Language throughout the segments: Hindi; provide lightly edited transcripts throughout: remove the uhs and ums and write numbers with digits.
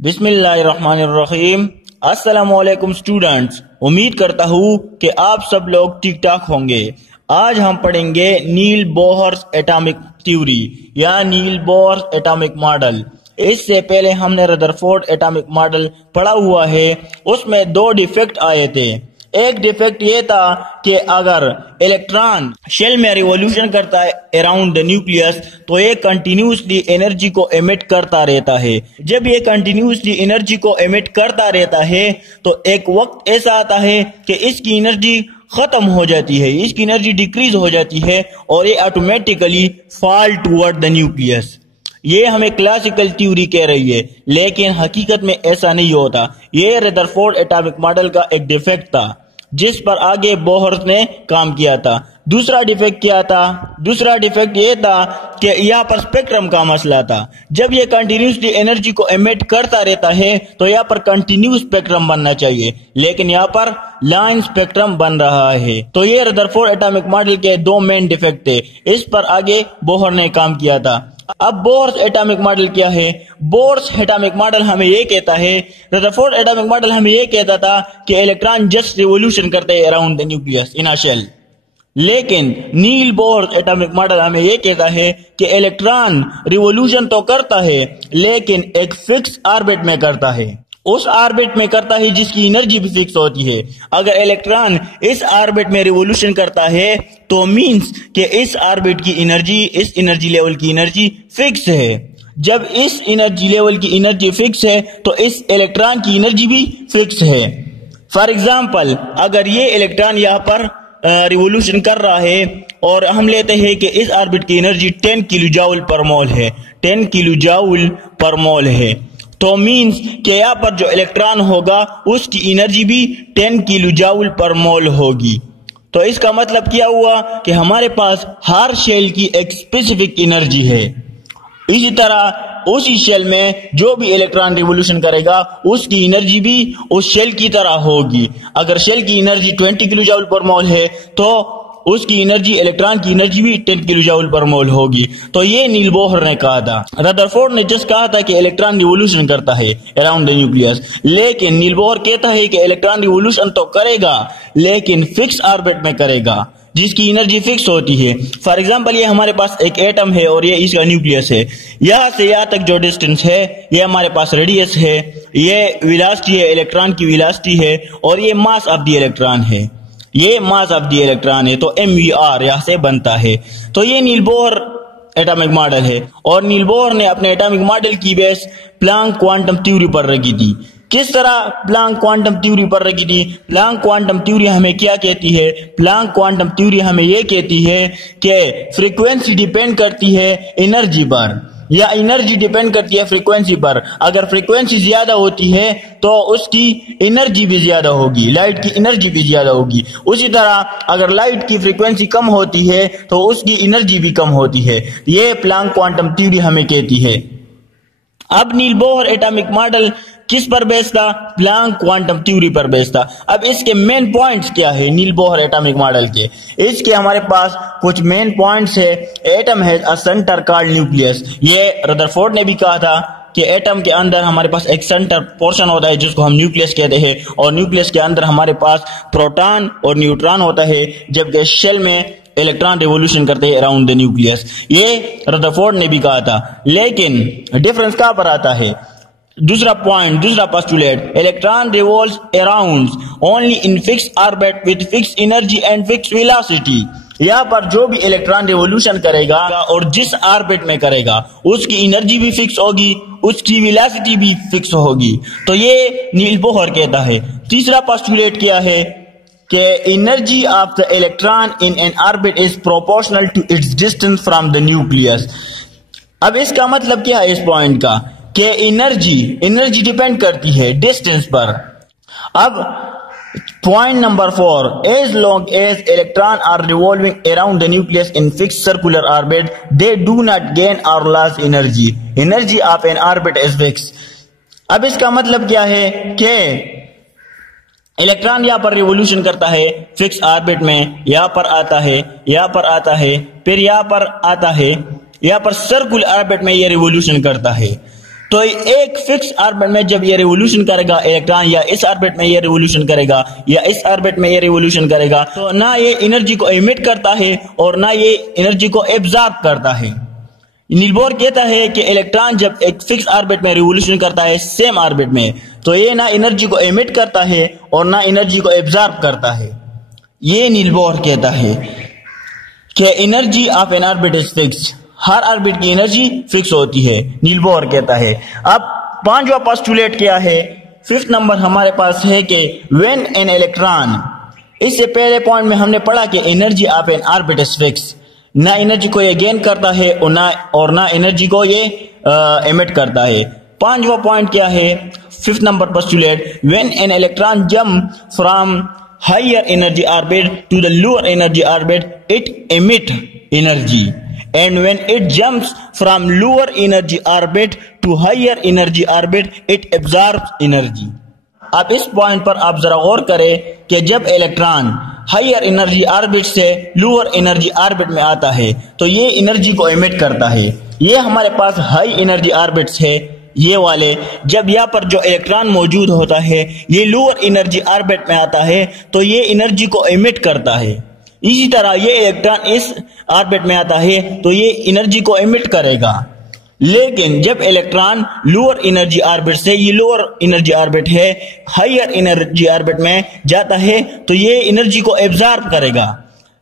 बिस्मिल्लाहिर्रहमानिर्रहीम। अस्सलामुअलैकुम स्टूडेंट्स, उम्मीद करता हूँ कि आप सब लोग ठीक ठाक होंगे। आज हम पढ़ेंगे नील बोहर्स एटॉमिक थ्योरी या नील बोहर्स एटॉमिक मॉडल। इससे पहले हमने रदरफोर्ड एटॉमिक मॉडल पढ़ा हुआ है, उसमें दो डिफेक्ट आए थे। एक डिफेक्ट ये था कि अगर इलेक्ट्रॉन शेल में रिवॉल्यूशन करता है अराउंड द न्यूक्लियस तो ये कंटिन्यूसली एनर्जी को एमिट करता रहता है। जब ये कंटिन्यूसली एनर्जी को एमिट करता रहता है तो एक वक्त ऐसा आता है कि इसकी एनर्जी खत्म हो जाती है, इसकी एनर्जी डिक्रीज हो जाती है और ये automatically fall toward the nucleus. ये हमें क्लासिकल थ्योरी कह रही है, लेकिन हकीकत में ऐसा नहीं होता। ये रदरफोर्ड एटॉमिक मॉडल का एक डिफेक्ट था जिस पर आगे बोहर्स ने काम किया था। दूसरा डिफेक्ट क्या था? दूसरा डिफेक्ट ये था कि यहाँ पर स्पेक्ट्रम का मसला था। जब ये कंटिन्यूसली एनर्जी को एमिट करता रहता है तो यहाँ पर कंटिन्यूस स्पेक्ट्रम बनना चाहिए, लेकिन यहाँ पर लाइन स्पेक्ट्रम बन रहा है। तो ये रदरफोर्ड एटॉमिक मॉडल के दो मेन डिफेक्ट थे, इस पर आगे बोहर ने काम किया था। अब बोर्स एटॉमिक मॉडल क्या है? बोर्स एटॉमिक मॉडल हमें ये कहता है, रदरफोर्ड एटॉमिक मॉडल हमें ये कहता था कि इलेक्ट्रॉन जस्ट रिवॉल्यूशन करते हैं around the nucleus in a shell, लेकिन नील बोर्स एटॉमिक मॉडल हमें ये कहता है कि इलेक्ट्रॉन रिवॉल्यूशन तो करता है लेकिन एक फिक्स ऑर्बिट में करता है, उस ऑर्बिट में करता है जिसकी एनर्जी भी फिक्स होती है। अगर इलेक्ट्रॉन इस ऑर्बिट में रिवॉल्यूशन करता है तो मींस कि इस ऑर्बिट की एनर्जी, इस एनर्जी लेवल की एनर्जी फिक्स है। जब इस एनर्जी लेवल की एनर्जी फिक्स है तो इस इलेक्ट्रॉन की एनर्जी भी फिक्स है। फॉर एग्जाम्पल, अगर ये इलेक्ट्रॉन यहाँ पर रिवॉल्यूशन कर रहा है और हम लेते हैं कि इस ऑर्बिट की एनर्जी 10 किलो जूल पर मोल है, 10 किलो जूल पर मोल है, तो मींस कि यहाँ पर जो इलेक्ट्रॉन होगा उसकी एनर्जी भी 10 किलो जूल पर मोल होगी। तो इसका मतलब क्या हुआ कि हमारे पास हर शेल की एक स्पेसिफिक एनर्जी है। इसी तरह उसी शेल में जो भी इलेक्ट्रॉन रिवॉल्यूशन करेगा उसकी एनर्जी भी उस शेल की तरह होगी। अगर शेल की एनर्जी 20 किलो जूल पर मोल है तो उसकी एनर्जी, इलेक्ट्रॉन की एनर्जी भी 10 किलो जूल पर मोल होगी। तो ये नील बोहर ने कहा था। रदरफोर्ड ने जस्ट कहा था कि इलेक्ट्रॉन रिवॉल्यूशन करता है अराउंड द न्यूक्लियस, लेकिन नील बोहर कहता है कि इलेक्ट्रॉन रिवॉल्यूशन तो करेगा लेकिन फिक्स ऑर्बिट में करेगा जिसकी एनर्जी फिक्स होती है। फॉर एग्जाम्पल, ये हमारे पास एक एटम है और ये इसका न्यूक्लियस है। यहां से यहां तक जो डिस्टेंस है ये हमारे पास रेडियस है, ये वेलोसिटी है, इलेक्ट्रॉन की वेलोसिटी है और ये मास ऑफ द इलेक्ट्रॉन है, ये मास ऑफ द इलेक्ट्रॉन है। तो mvr यहां से बनता है। तो ये नील बोहर एटॉमिक मॉडल है और नील बोहर ने अपने एटॉमिक मॉडल की बेस प्लैंक क्वांटम थ्योरी पर रखी थी। किस तरह प्लैंक क्वांटम थ्योरी पर रखी थी? प्लैंक क्वांटम थ्योरी हमें क्या कहती है? प्लैंक क्वांटम थ्योरी हमें यह कहती है कि फ्रीक्वेंसी डिपेंड करती है एनर्जी पर या एनर्जी डिपेंड करती है फ्रीक्वेंसी पर। अगर फ्रीक्वेंसी ज्यादा होती है तो उसकी एनर्जी भी ज्यादा होगी, लाइट की एनर्जी भी ज्यादा होगी। उसी तरह अगर लाइट की फ्रीक्वेंसी कम होती है तो उसकी एनर्जी भी कम होती है। ये प्लैंक क्वांटम थ्योरी हमें कहती है। अब नील बोहर एटॉमिक मॉडल किस पर बेस्ड था? प्लैंक क्वांटम थ्योरी पर बेस्ड था। अब इसके मेन पॉइंट्स क्या है नील बोहर एटॉमिक मॉडल के? इसके हमारे पास कुछ मेन पॉइंट्स है। Atom has a centre called nucleus. ये रदरफोर्ड ने भी कहा था कि एटम के अंदर हमारे पास एक सेंटर पोर्शन होता है जिसको हम न्यूक्लियस कहते हैं, और न्यूक्लियस के अंदर हमारे पास प्रोटॉन और न्यूट्रॉन होता है, जबकि शेल में इलेक्ट्रॉन रिवॉल्यूशन करते हैं अराउंड द न्यूक्लियस। ये रदरफोर्ड ने भी कहा था, लेकिन डिफरेंस कहां पर आता है? दूसरा पॉइंट, दूसरा postulate, electron revolves around only in fix orbit with fix energy and fix velocity. यहाँ पर जो भी इलेक्ट्रॉन रिवॉल्यूशन करेगा और जिस ऑर्बिट में करेगा उसकी एनर्जी भी फिक्स होगी, उसकी वेलोसिटी भी फिक्स होगी। तो ये नील बोहर कहता है। तीसरा पोस्टुलेट क्या है कि energy of the electron in an orbit is proportional to its distance from the nucleus. अब इसका मतलब क्या है इस पॉइंट का कि एनर्जी डिपेंड करती है डिस्टेंस पर। अब point number 4, as long as electron are revolving around the nucleus in fix circular orbit they do not gain or loss energy of an orbit is fix. अब इसका मतलब क्या है कि इलेक्ट्रॉन यहाँ पर रिवॉल्यूशन करता है फिक्स ऑर्बिट में, यहाँ पर आता है, यहाँ पर आता है, फिर यहाँ पर आता है, यहाँ पर सर्कुलर ऑर्बिट में ये रिवॉल्यूशन करता है। तो एक फिक्स ऑर्बिट में जब ये रिवोल्यूशन करेगा इलेक्ट्रॉन, या इस ऑर्बिट में ये रिवोल्यूशन करेगा या इस ऑर्बिट में ये रिवोल्यूशन करेगा, तो ना ये एनर्जी को एमिट करता है और ना ये एनर्जी को एब्जॉर्ब करता है। नील बोहर कहता है कि इलेक्ट्रॉन जब एक फिक्स ऑर्बिट में रिवोल्यूशन करता है सेम ऑर्बिट में, तो ये ना एनर्जी को एमिट करता है और ना एनर्जी को एब्जॉर्ब करता है। ये नील बोहर कहता है कि energy of an orbit is fixed, her orbit की एनर्जी फिक्स होती है, नील बोहर कहता है। अब पांचवा पोस्टुलेट क्या है? फिफ्थ नंबर हमारे पास है कि व्हेन एन इलेक्ट्रॉन, इससे पहले पॉइंट में हमने पढ़ा कि energy of an orbit is fix, ना एनर्जी को ये गेन करता है और ना एनर्जी को ये एमिट करता है। पांचवा पॉइंट क्या है? Fifth number postulate, when an electron jump from higher energy orbit to the lower energy orbit it emit energy, and when it jumps from lower energy orbit to higher energy orbit it absorbs energy। अब इस पॉइंट पर आप जरा गौर करें कि जब इलेक्ट्रॉन हायर एनर्जी ऑर्बिट से लोअर एनर्जी ऑर्बिट में आता है तो ये एनर्जी को एमिट करता है। ये हमारे पास हाई एनर्जी ऑर्बिट्स है ये वाले, जब यहाँ पर जो इलेक्ट्रॉन मौजूद होता है ये लोअर एनर्जी ऑर्बिट में आता है तो ये एनर्जी को एमिट करता है। इसी तरह ये इलेक्ट्रॉन इस ऑर्बिट में आता है तो ये एनर्जी को एमिट करेगा। लेकिन जब इलेक्ट्रॉन लोअर एनर्जी ऑर्बिट से, ये लोअर एनर्जी ऑर्बिट है, हायर एनर्जी ऑर्बिट में जाता है तो ये एनर्जी को एब्जॉर्ब करेगा।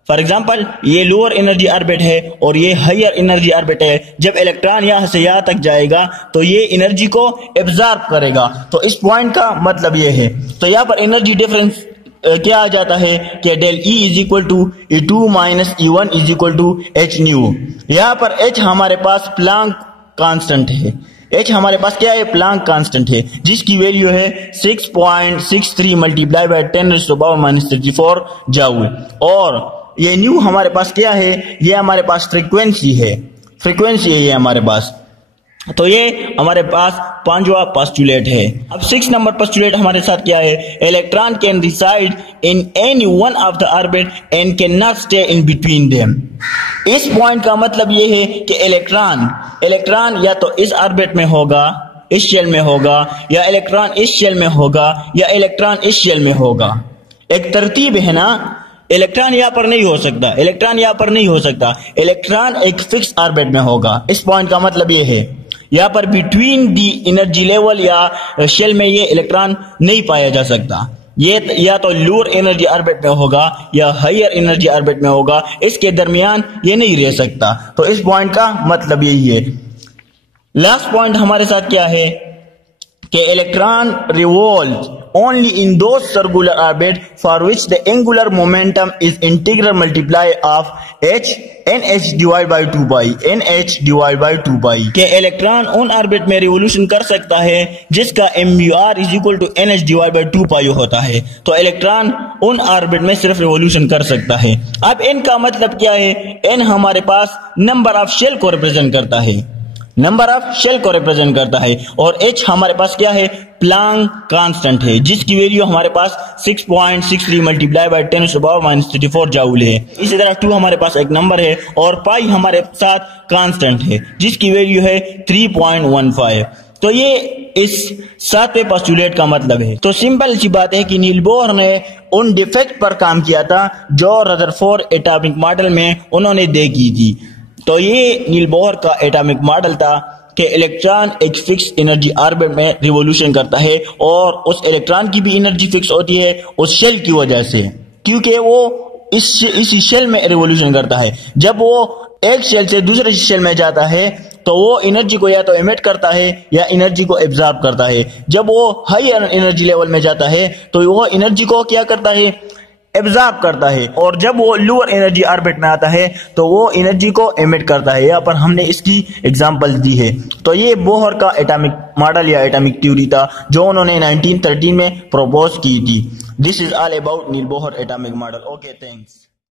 फॉर एग्जांपल ये लोअर एनर्जी ऑर्बिट है और ये हायर एनर्जी ऑर्बिट है, जब इलेक्ट्रॉन यहां से यहां तक जाएगा तो ये एनर्जी को एब्जॉर्ब करेगा। तो इस पॉइंट का मतलब ये है। तो यहाँ पर एनर्जी डिफरेंस क्या आ जाता है कि del E is equal to E2 minus E1 is equal to H nu. यहाँ पर H हमारे पास प्लांक कांस्टेंट है, H हमारे पास क्या है? प्लांक कांस्टेंट है, जिसकी वैल्यू है 6.63 मल्टीप्लाई बाय 10⁻⁻³ जूल। और ये न्यू हमारे पास क्या है? ये हमारे पास फ्रीक्वेंसी है, फ्रीक्वेंसी है ये हमारे पास। तो ये हमारे पास पांचवा पोस्टुलेट है। अब 6 नंबर पोस्टुलेट हमारे साथ क्या है? Electron can reside in any one of the orbit and can not stay in between them. इस पॉइंट का मतलब ये है कि इलेक्ट्रॉन या तो इस ऑर्बिट में होगा, इस शेल में होगा, या इलेक्ट्रॉन इस शेल में होगा, या इलेक्ट्रॉन इस शेल में होगा। एक तरतीब है ना, इलेक्ट्रॉन यहाँ पर नहीं हो सकता, इलेक्ट्रॉन यहाँ पर नहीं हो सकता, इलेक्ट्रॉन एक फिक्स ऑर्बिट में होगा। इस पॉइंट का मतलब ये है यहाँ पर बिटवीन दी एनर्जी लेवल या शेल में ये इलेक्ट्रॉन नहीं पाया जा सकता। ये या तो लोअर एनर्जी ऑर्बिट में होगा या हायर एनर्जी ऑर्बिट में होगा, इसके दरमियान ये नहीं रह सकता। तो इस पॉइंट का मतलब यही है। लास्ट पॉइंट हमारे साथ क्या है कि electron revolve only in those circular orbit for which the angular momentum is integral multiply of h nh divided by 2 pi nh divided by 2 pi के इलेक्ट्रॉन उन ऑर्बिट में रिवोल्यूशन कर सकता है जिसका mvr is equal to nh divided by 2 pi होता है। तो इलेक्ट्रॉन उन ऑर्बिट में सिर्फ रिवोल्यूशन कर सकता है। अब n का मतलब क्या है? n हमारे पास नंबर ऑफ शेल को रिप्रेजेंट करता है, नंबर ऑफ शेल को रिप्रेजेंट करता है। और h हमारे पास क्या है? प्लांक कांस्टेंट है, जिसकी वैल्यू हमारे पास 6.63 मल्टीप्लाई बाय 10⁻⁻³ जूल है। इसी तरह 2 हमारे पास एक नंबर है और पाई हमारे साथ कांस्टेंट है, जिसकी वैल्यू है 3.15। तो ये इस 7वें पोस्टुलेट का मतलब है। तो सिंपल सी बात है कि नील बोहर ने उन डिफेक्ट पर काम किया था जो रदरफोर्ड एटॉमिक मॉडल में उन्होंने दे की थी। तो ये नील बोहर का एटॉमिक मॉडल था कि इलेक्ट्रॉन एक फिक्स एनर्जी ऑर्बिट में रिवोल्यूशन करता है और उस इलेक्ट्रॉन की भी एनर्जी फिक्स होती है उस शेल की वजह से, क्योंकि वो इसी शेल में रिवोल्यूशन करता है। जब वो एक शेल से दूसरे शेल में जाता है तो वो एनर्जी को या तो एमिट करता है या एनर्जी को एब्जॉर्ब करता है। जब वो हाई एनर्जी लेवल में जाता है तो वो एनर्जी को क्या करता है? एब्जॉर्ब करता है। और जब वो लोअर एनर्जी ऑर्बिट में आता है तो वो एनर्जी को एमिट करता है। यहाँ पर हमने इसकी एग्जांपल दी है। तो ये बोहर का एटॉमिक मॉडल या एटॉमिक थ्योरी था जो उन्होंने 1913 में प्रपोज की थी। This is all about Niels Bohr atomic model. Okay, thanks.